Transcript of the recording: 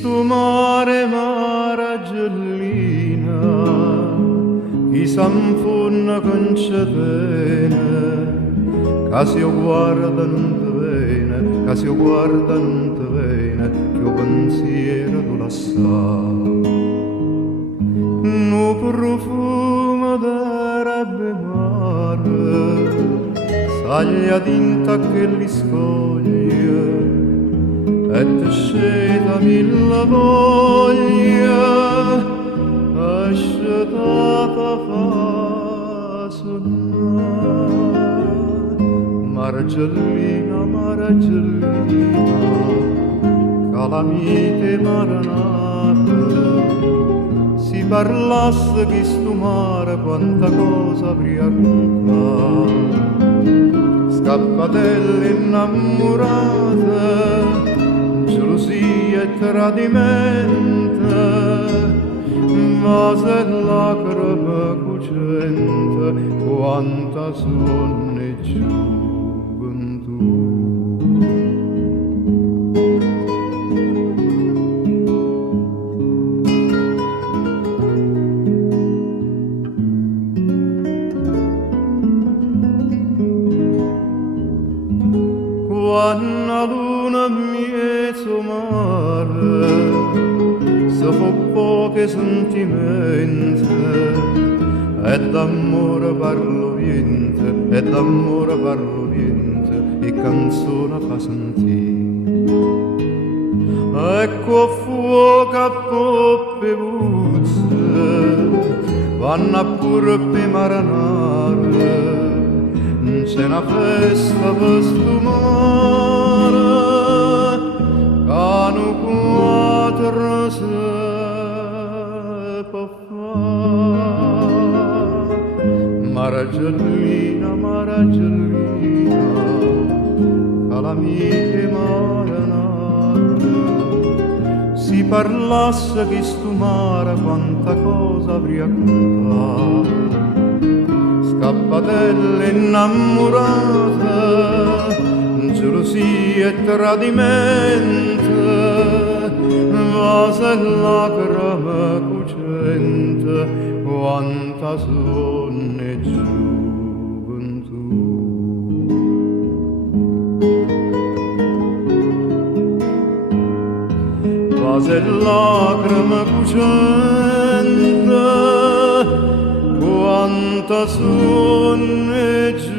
sto mare maragellina, chi s'anfonna con cetene, che se io guarda non te viene, che se io guarda non te viene, che io pensiero tu lassà. No profumo d'erbe mare, saglia tinta che li scoglie, e te sceta mille voglia, ascetata fa sonnare. Margellina, margellina, calamite maranate, si parlasse chi sto mare quanta cosa avrà raccontato. Scappatelle innamorate, gelosia e tradimento, vase e lacrime cucente, quanta sonne gioventù. Quando la luna mezzo mare, se fa poche sentimenti, e d'amore parlo niente, e d'amore parlo niente, e canzone fa sentire. Ecco fuoco a poppe puzze, vanno pure per maranare, c'è una festa per sto mare, che non quattro se può fare. Maragellina, maragellina, calamite maranate, si parlasse che sto mare quanta cosa avrà raccontato. Scappatelle innamorate, gelosia e tradimento, vase e lacrime cucente, quanta sonne gioventù. Vase e lacrime cucente, quanta sonne giù.